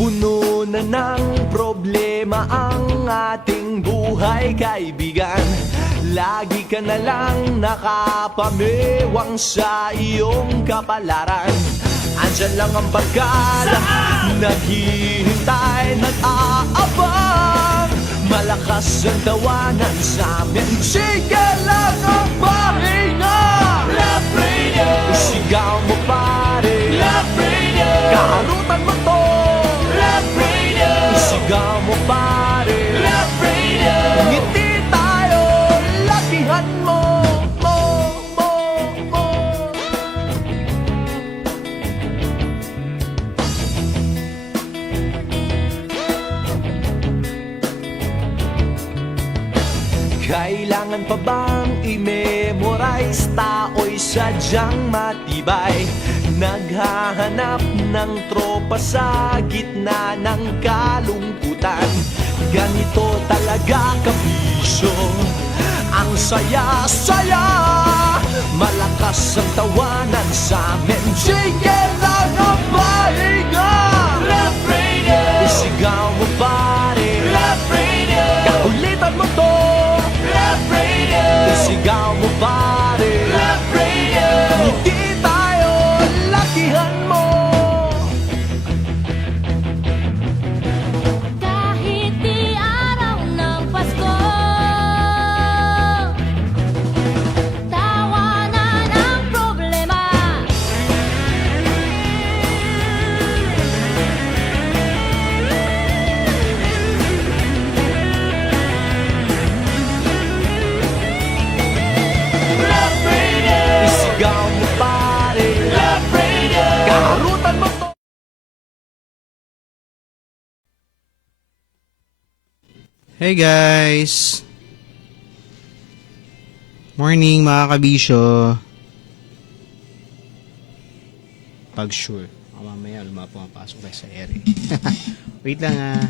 Puno na ng problema ang ating buhay, kaibigan. Lagi ka na lang nakapamewang sa iyong kapalaran. Andyan lang ang barkada, naghihintay, nag-aabang. Malakas ang tawanan sa amin, sige lang ang pahinga. Love Radio, sigaw mo pare. Love Radio, kaharutan mo to. Love Radio, sigaw mo pare. Love Radio, ngiti tayo, lakihan mo. Kailangan pa bang i-memorize? Tao'y sadyang matibay, naghahanap ng tropa sa gitna ng kalungkutan. Ganito talaga kabisyo, ang saya-saya. Malakas ang tawanan sa amin, sige lang ang pahinga. Love Radio, isigaw mo pare. Love Radio, kakulitan mo to. Love Radio, isigaw mo pare. Love Radio, ngiti tayo, lakihan mo. Kahit di araw ng Pasko, tawanan ang problema. Love Radio, isigaw mo pare. Love Radio, kaharutan mo to. Hey guys! Morning mga kabisyo. Pag sure. Mamaya pumapasok tayo sa ere. Wait lang ah.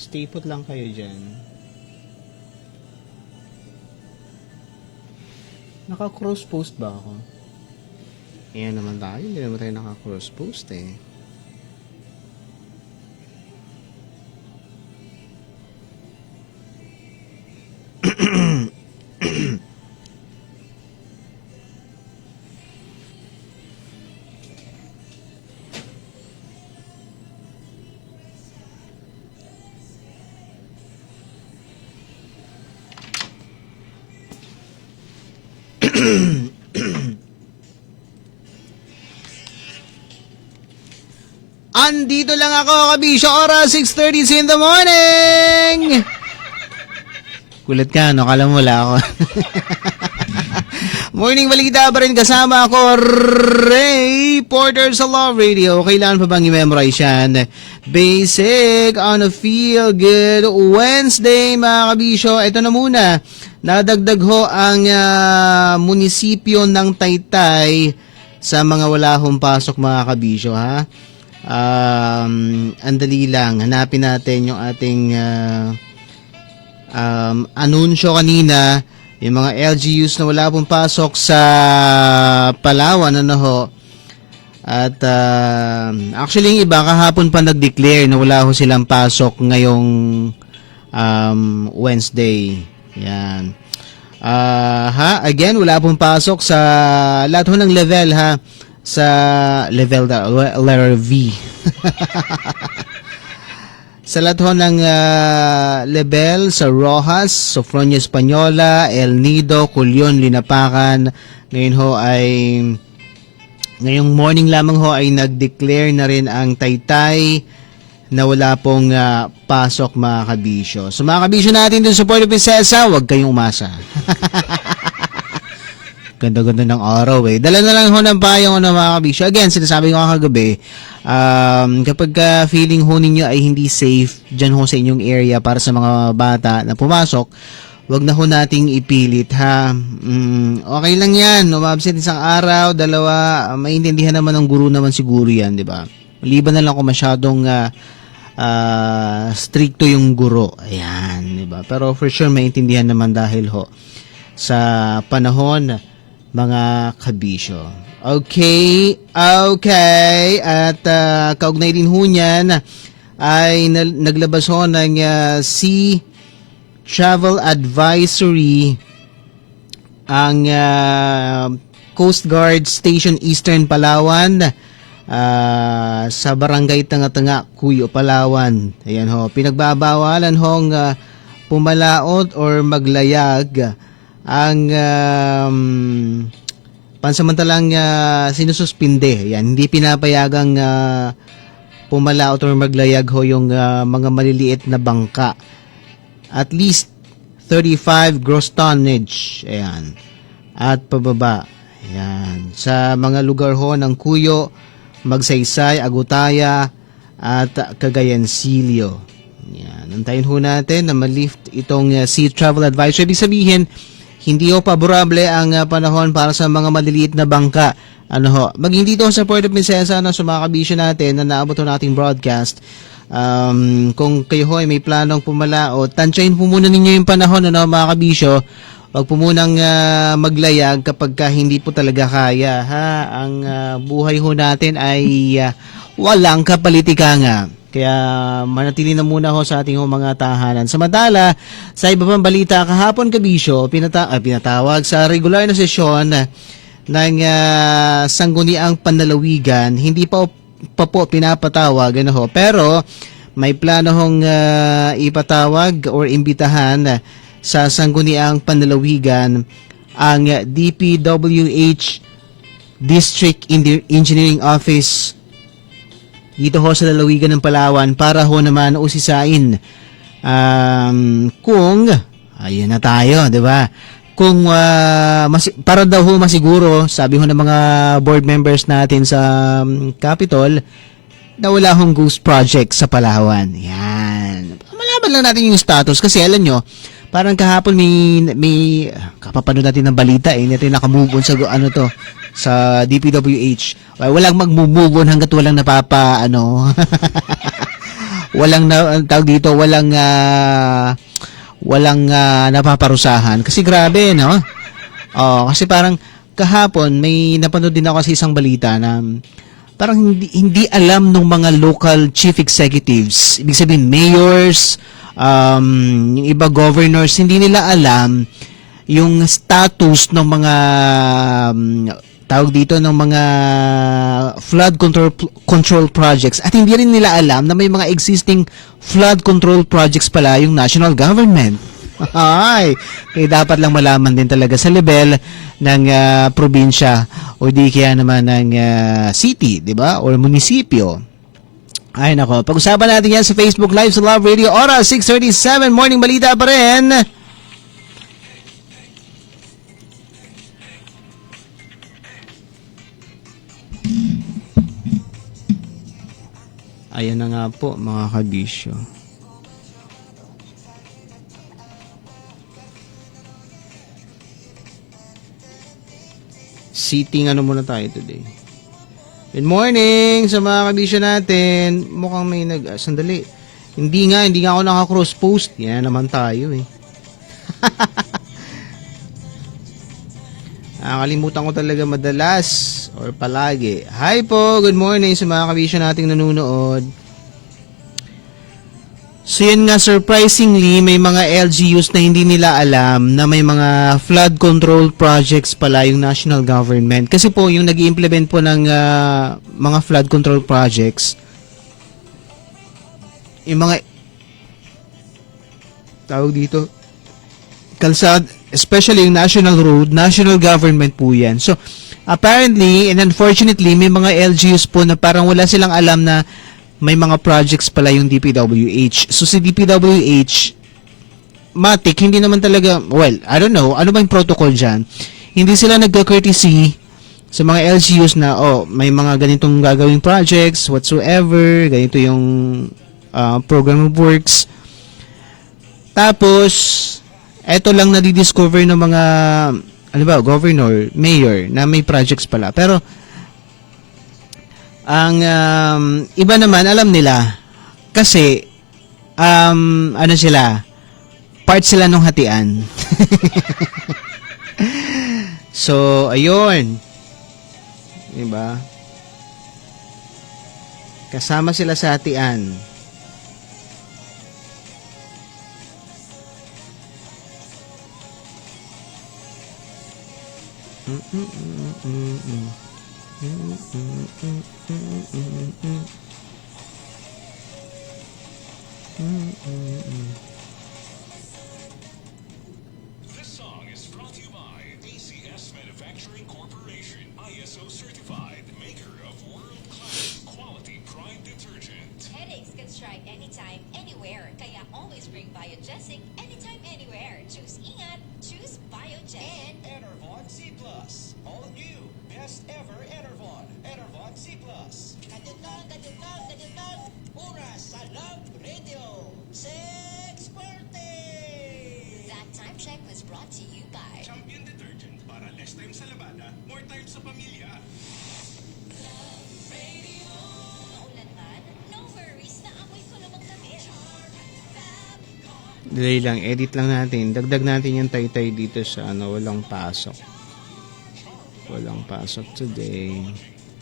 Stay put lang kayo dyan. Naka-cross post ba ako? Ayan naman tayo. Hindi naman tayo naka-cross post eh. Andito lang ako, kabisyo. Oras 6:30 in the morning. Kulat ka, no? Kala mo wala ako. Morning balita pa rin, kasama ako, Ray Porter sa Love Radio. Kailangan pa bang i-memorize yan? Basic on a Feel Good Wednesday, mga kabisyo. Ito na muna. Nadagdag ho ang munisipyo ng Taytay sa mga wala hong pasok, mga kabisyo, ha? Andali lang. Hanapin natin yung ating anunsyo kanina. Yung mga LGUs na wala pong pasok sa Palawan, ano ho. At actually yung iba kahapon pa nag-declare na wala ho silang pasok ngayong Wednesday. Yan. Again, wala pong pasok sa lahat ho ng level, ha. Sa level letter V. Sa lahat ho ng level, sa Rojas, Sofronia Española, El Nido, Culion, Linapacan, ngayong morning lamang ho ay nag-declare na rin ang Taytay na wala pong pasok, mga kabisyo. So mga kabisyo natin dun sa Puerto Princesa, huwag kayong umasa. Ganda-ganda ng araw eh. Dala na lang ho ng payong mga kabisyo. Again, sinasabi ko kagabi, kapag feeling ho ninyo ay hindi safe dyan ho sa inyong area para sa mga bata na pumasok, wag na ho nating ipilit, ha. Okay lang yan. Umabsent isang araw, dalawa, maintindihan naman ng guro naman siguro yan, di ba? Maliban na lang kung masyadong stricto yung guro. Ayan, di ba? Pero for sure maintindihan naman dahil ho sa panahon, mga kabisyo. Okay. At kaugnay din ho niyan ay naglabas ho ng Sea Travel Advisory ang Coast Guard Station Eastern Palawan sa Barangay Tanga-Tanga, Cuyo, Palawan. Ayan ho, pinagbabawalan hong pumalaot or maglayag ang pansamantalang sinususpinde. Yan, hindi pinapayagang pumalaot or maglayag ho yung mga maliliit na bangka. At least 35 gross tonnage. Ayan. At pababa. Ayan. Sa mga lugar ho ng Cuyo, Magsaysay, Agutaya, at Cagayan Silio. Ayan. Antayin ho natin na ma-lift itong Sea Travel Advisory. Ibig sabihin, hindi ho paborable ang panahon para sa mga maliliit na bangka. Ano ho, maging dito sa Port of Princesa sa mga kabisyo natin na naabot ho nating broadcast. Kung kayo ho ay may planong pumalaot, tansyahin po muna ninyo yung panahon, mga kabisyo. Huwag po munang maglayag kapag hindi po talaga kaya. Ang buhay ho natin ay walang kapalitikanga. Kaya manatili na muna ho sa ating mga tahanan. Samantala, sa iba pang balita, kahapon kabisyo, pinatawag sa regular na sesyon ng Sangguniang Panlalawigan. Hindi pa po pinapatawag, pero may plano hong ipatawag or imbitahan sa Sangguniang Panlalawigan ang DPWH District Engineering Office dito ho sa lalawigan ng Palawan para ho naman usisain kung ayun na tayo, di ba? Kung para daw ho masiguro, sabi ho ng mga board members natin sa Capitol, na wala hong ghost project sa Palawan. Yan. Malaman lang natin yung status kasi alam nyo, parang kahapon may kapapanood natin ng balita natin nakamove on sa sa DPWH. Walang mag-move on hangga't walang walang napaparusahan. Kasi grabe, no? Kasi parang kahapon may napanood din ako sa isang balita na parang hindi alam ng mga local chief executives, ibig sabihin mayors, yung iba governors, hindi nila alam yung status ng mga tawag dito ng mga flood control projects, at hindi rin nila alam na may mga existing flood control projects pala yung national government. Ay, kaya dapat lang malaman din talaga sa level ng probinsya o di kaya naman ng city, di ba? Or munisipyo. Ay nako, pag-usapan natin yan sa Facebook Live sa Love Radio, oras 6:37, morning balita pa rin. Ayan na nga po mga kabisyo. Sitting muna tayo today. Good morning sa mga kabisyo natin. Mukhang may sandali. Hindi nga ako naka-cross post. Yan naman tayo Nakalimutan ko talaga madalas or palagi. Hi po, good morning sa mga kabisyo nating nanonood. So yan nga, surprisingly, may mga LGUs na hindi nila alam na may mga flood control projects pala yung national government. Kasi po, yung nag-i-implement po ng mga flood control projects, yung mga tawag dito, kalsad, especially yung national road, national government po yan. So, apparently, and unfortunately, may mga LGUs po na parang wala silang alam na may mga projects pala yung DPWH. So, si DPWH, matik, hindi naman talaga, well, I don't know, ano ba yung protocol dyan? Hindi sila nagka-courtesy sa mga LGUs na, may mga ganitong gagawing projects, whatsoever, ganito yung program of works. Tapos, eto lang nadidiscover ng mga governor, mayor na may projects pala. Pero ang iba naman alam nila kasi part sila nung hatian. So, ayun. Diba? Kasama sila sa hatian. This song is brought to you by ACS Manufacturing Corporation, ISO certified, maker of world-class quality prime detergent. Headaches can strike anytime, anywhere. Kaya always bring Biogesic anytime, anywhere. Choose Ingat, choose Biogen. Enervon C+. All new. Best ever Enervon. Enervon C+. Kadutong, kadutong, kadutong. Oras sa Love Radio. Sex Birthday! That time check was brought to you by Champion detergent para less time sa labada, more time sa pamilya. Maulan man. No worries, naamoy ko namang damit. Delay lang, edit lang natin. Dagdag natin yung taytay dito sa walang pasok. Walang pasok today.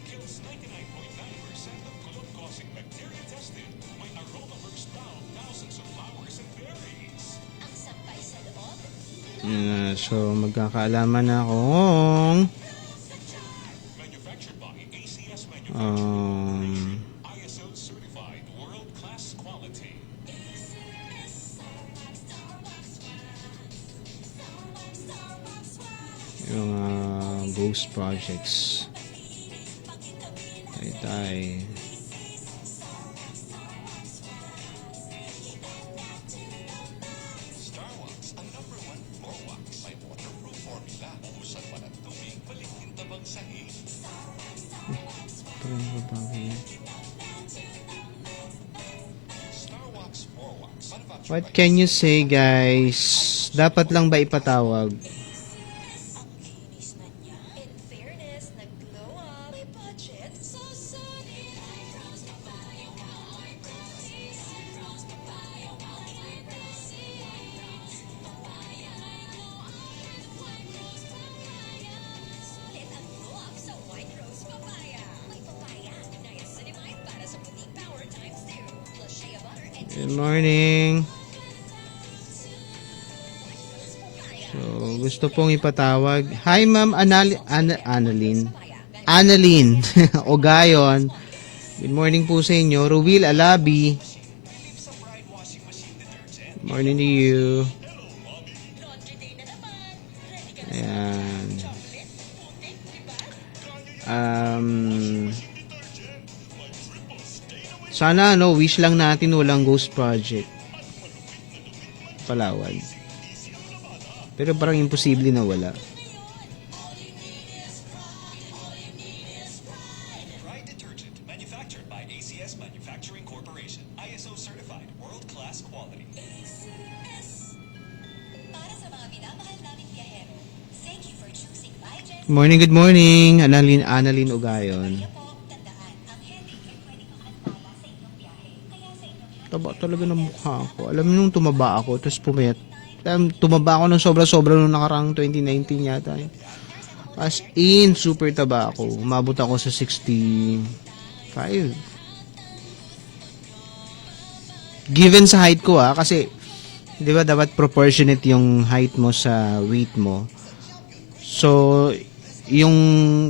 Kills 99.9% of colon-causing bacteria tested. May aroma-burst down thousands of flowers and berries. Ang sampay sa loob. So, magkakaalaman na akong Manufactured by ACS ISO certified, world-class quality. yung ghost projects. Taytay. Starwax, ang number 1 floor wax. May waterproof formula. Ubusan pa ng tubig, balik yung tabang sahig. Parang babawi. Starwax floor wax. Manufactured What can you say, guys? Dapat lang ba ipatawag? In fairness, nag-glow up. May budget. So solid. Sulit ang glow up sa White Rose Papaya. May papaya. Niacinamide para sa puting power times 2. Plus shea butter and Good morning. So, gusto pong ipatawag. Hi, Ma'am Annalyn. Annalyn Ogayon. Good morning po sa inyo. Rubil Alabi. Good morning to you. Ayan. Sana wish lang natin walang ghost project. Palawan. Pero parang imposible na wala. Pride detergent, manufactured by ACS Manufacturing Corporation, ISO certified, world-class quality. para sa mga minamahal naming biyahero. Thank you for choosing Biogen. Good morning. Annalyn Ugayon. Kaya po, tandaan, ang headache ay pwedeng makantala sa inyong biyahe. Kaya sa inyong Taba talaga ng mukha ko. Alam mo nung tumaba ako, tapos pumayat. Tumaba ako ng sobra-sobra nung nakarang 2019 yata. As in, super taba ako. Umabot ako sa 65. Given sa height ko kasi, di ba dapat proportionate yung height mo sa weight mo. So, yung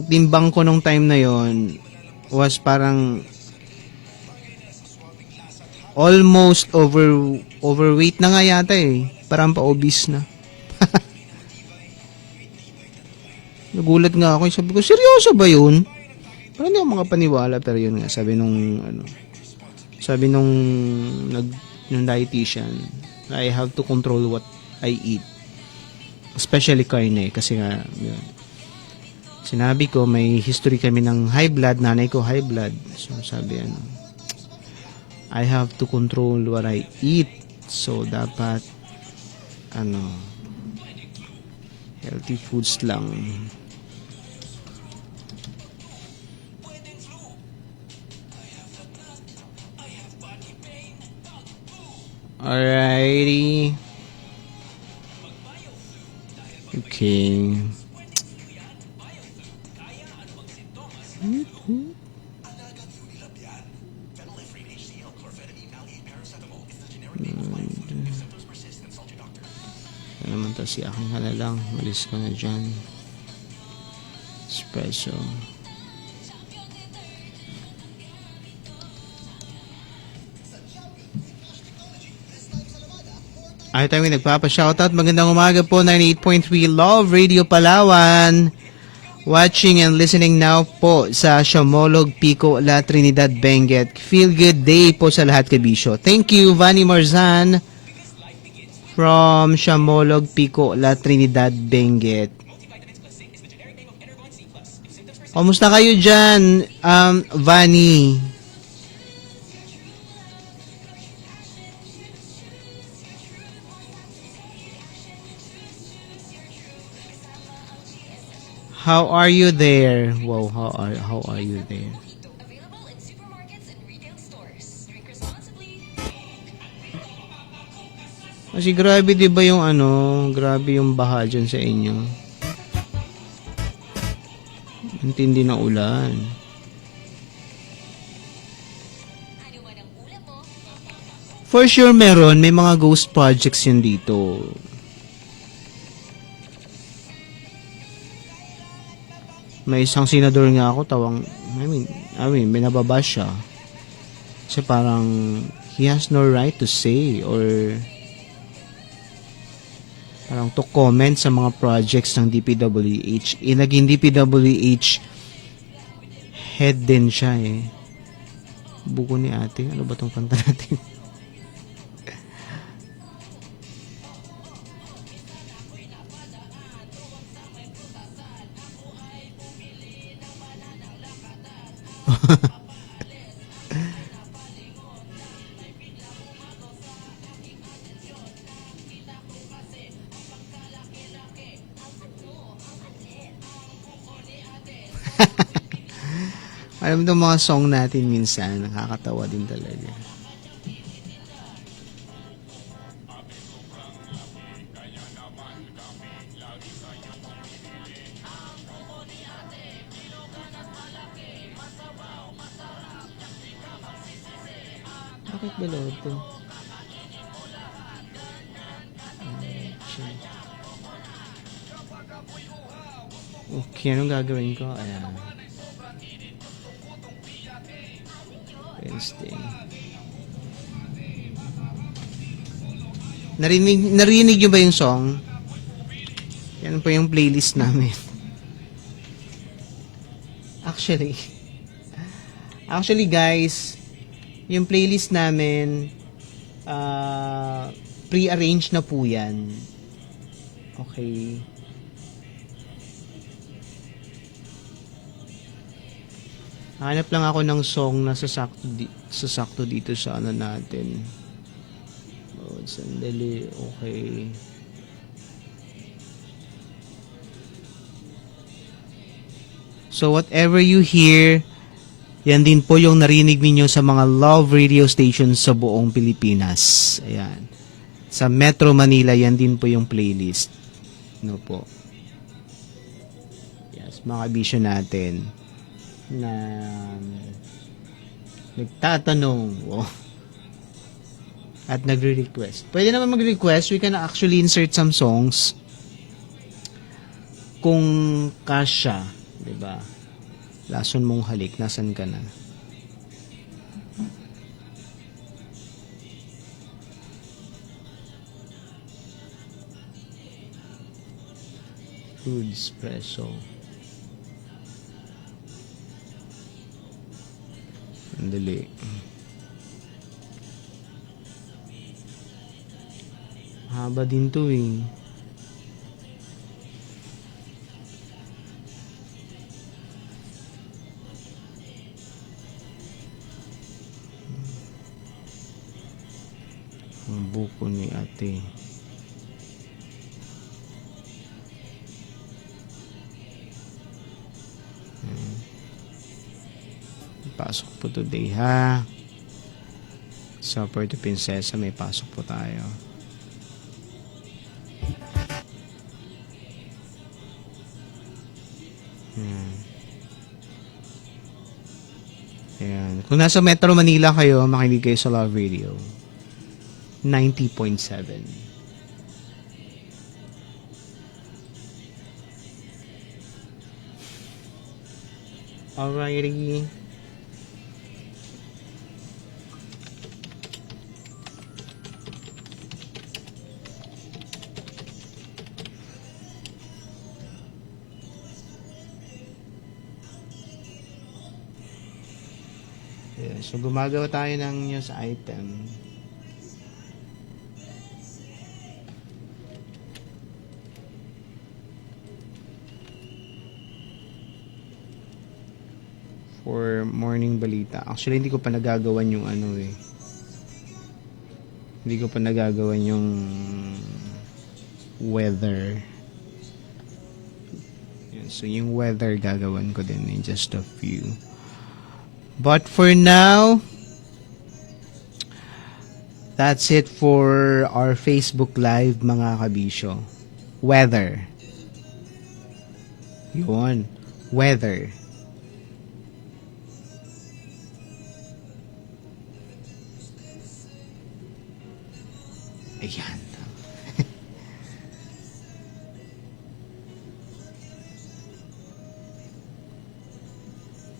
timbang ko nung time na yon was parang almost overweight na nga yata eh. Parang pa-obese na. Nagulat nga ako. Sabi ko, seryoso ba yun? Parang hindi ako makapaniwala. Pero yun nga, sabi nung yung dietitian, I have to control what I eat. Especially karne. Kasi nga, yun. Sinabi ko, may history kami ng high blood. Nanay ko high blood. So, sabi I have to control what I eat. So, dapat healthy foods lang. Alrighty. Okay. Ano naman to si aking halalang. Malis ka na dyan. Espresso. Ay tayo nagpapa-shoutout. Magandang umaga po, 98.3 Love Radio Palawan. Watching and listening now po sa Siamolog, Pico, La Trinidad, Benguet. Feel good day po sa lahat, kabisyo. Thank you, Vanny Marzan from Siamolog, Pico, La Trinidad, Benguet. Kamusta kayo dyan, Vanny? How are you there? Wow, how are you there? Available in supermarkets and retail stores. Drink responsibly. Kasi grabe 'di ba yung grabe yung baha dyan sa inyo. Intindi na ulan. Ano man ang ulam mo? For sure meron, may mga ghost projects yun dito. May isang senador nga ako, I mean, may nababash siya. Kasi parang, he has no right to say or parang to comment sa mga projects ng DPWH. Naging DPWH head din siya eh. Buko ni ate. Ano ba tong kanta natin? Alam mo itong mga song natin minsan, nakakatawa din talaga. Bakit dalawa ito? Okay, anong gagawin ko? Ayan. Wednesday. Narinig nyo ba yung song? Yan po yung playlist namin. Actually guys, yung playlist namin, pre-arranged na po yan. Okay. Hanap lang ako ng song na sasakto dito sa ano natin. Oh, sandali. Okay. So whatever you hear, yan din po yung narinig ninyo sa mga love radio stations sa buong Pilipinas. Ayan. Sa Metro Manila, yan din po yung playlist. No po. Yes, mga kabisyo natin na nagtatanong at nagre-request. Pwede naman mag-request. We can actually insert some songs kung kasya, diba? Lason mong halik, nasan ka na? Food espresso. Andali. Haba din to eh. Ang buko ni ate. Pasok po today ha. Supper to Prinsesa, may pasok po tayo. Ayan. Kung nasa Metro Manila kayo, makinig kayo sa Love Radio. 90.7. Alrighty. Yeah, so gumagawa tayo ng news item. For morning balita. Actually, hindi ko pa nagagawan yung ano eh. Hindi ko pa nagagawan yung weather. Yan, so, yung weather gagawan ko din in just a few. But for now, that's it for our Facebook Live, mga kabisyo. Weather. Yun. Weather. Ayan.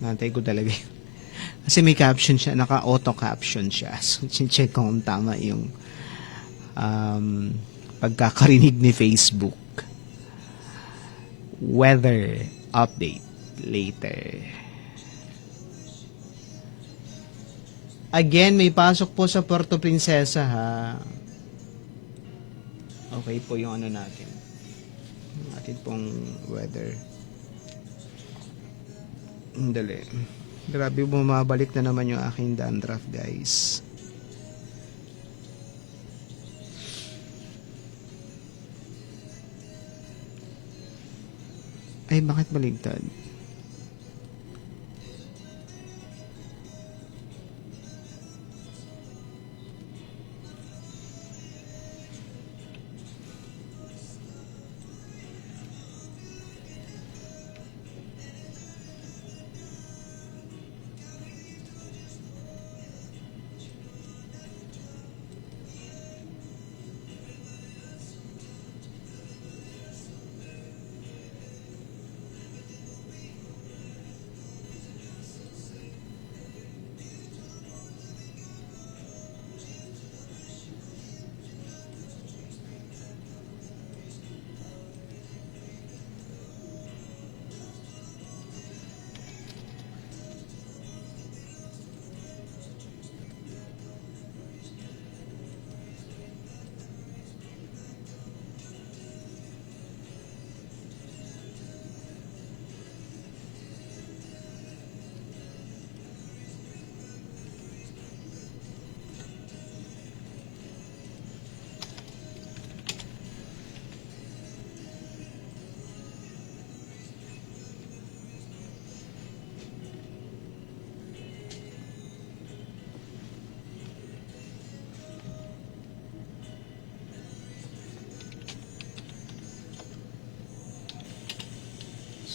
Nantay ko talaga yun. Kasi may caption siya, naka-auto caption siya. So, check ko kung tama yung pagkakarinig ni Facebook. Weather update later. Again, may pasok po sa Puerto Princesa, ha. Okay po yung ano natin. Atin pong weather. Dali. Grabe, bumabalik na naman yung aking dandruff, guys. Ay, bakit baligtad?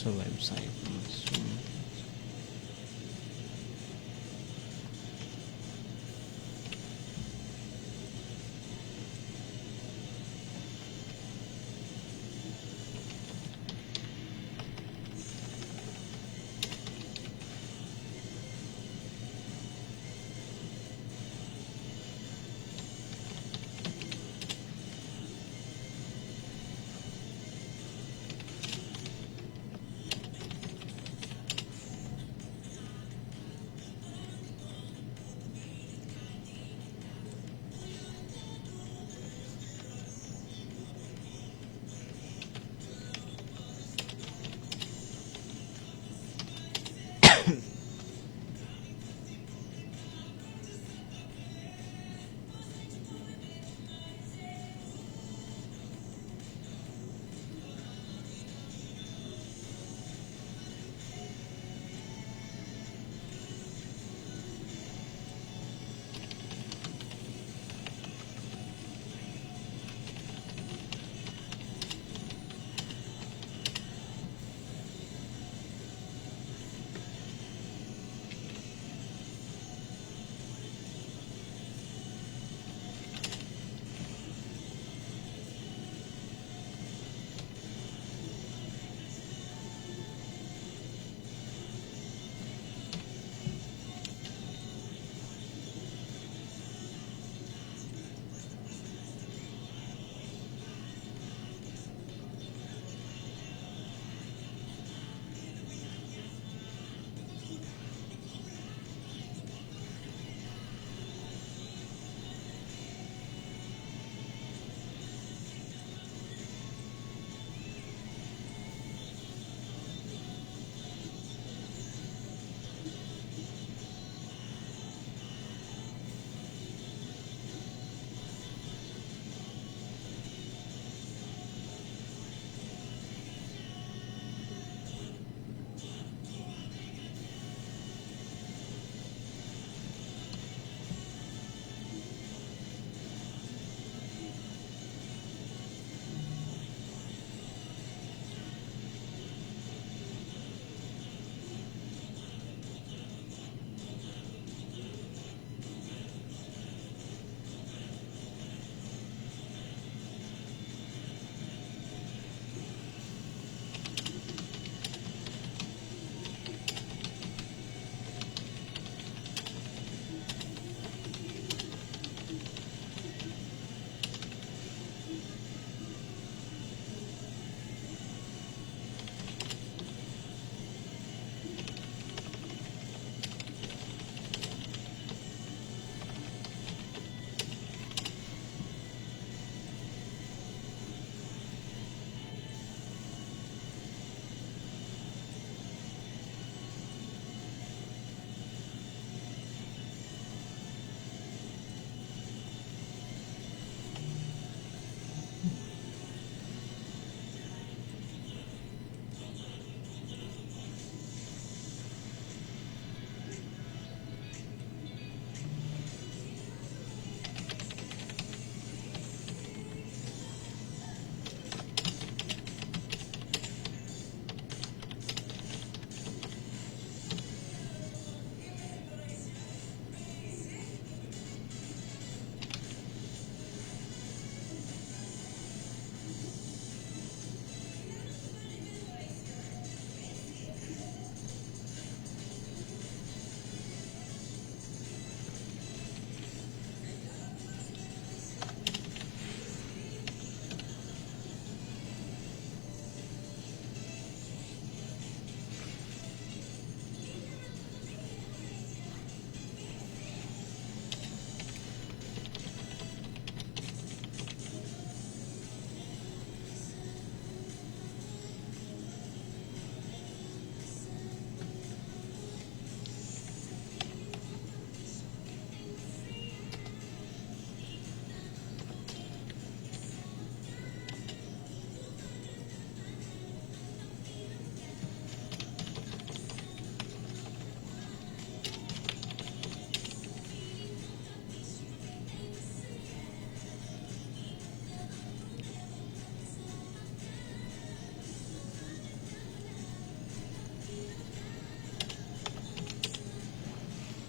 Sa website. So,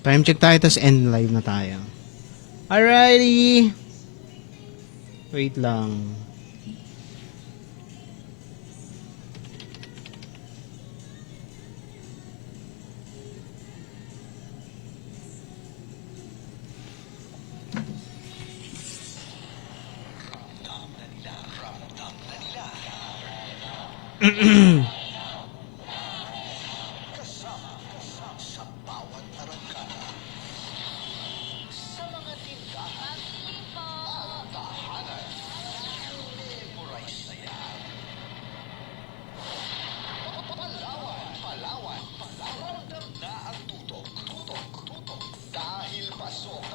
Time check tayo, tas end live na tayo. Alrighty. Wait lang.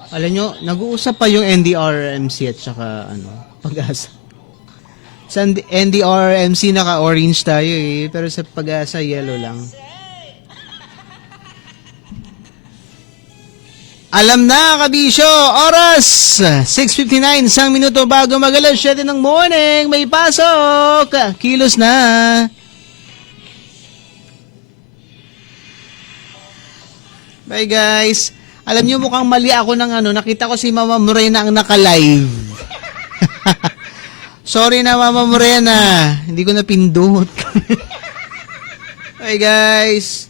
Alam nyo, nag-uusap pa yung NDRMC at saka Pag-asa. Sa NDRMC naka-orange tayo eh, pero sa Pag-asa yellow lang. Alam na, kabisyo, oras 6:59, isang minuto bago mag-alas 7 ng morning, may pasok, kilos na. Bye guys. Alam niyo mukhang mali ako ng nakita ko si Mama Morena ang naka-live. Sorry na Mama Morena, hindi ko napindot. Bye guys.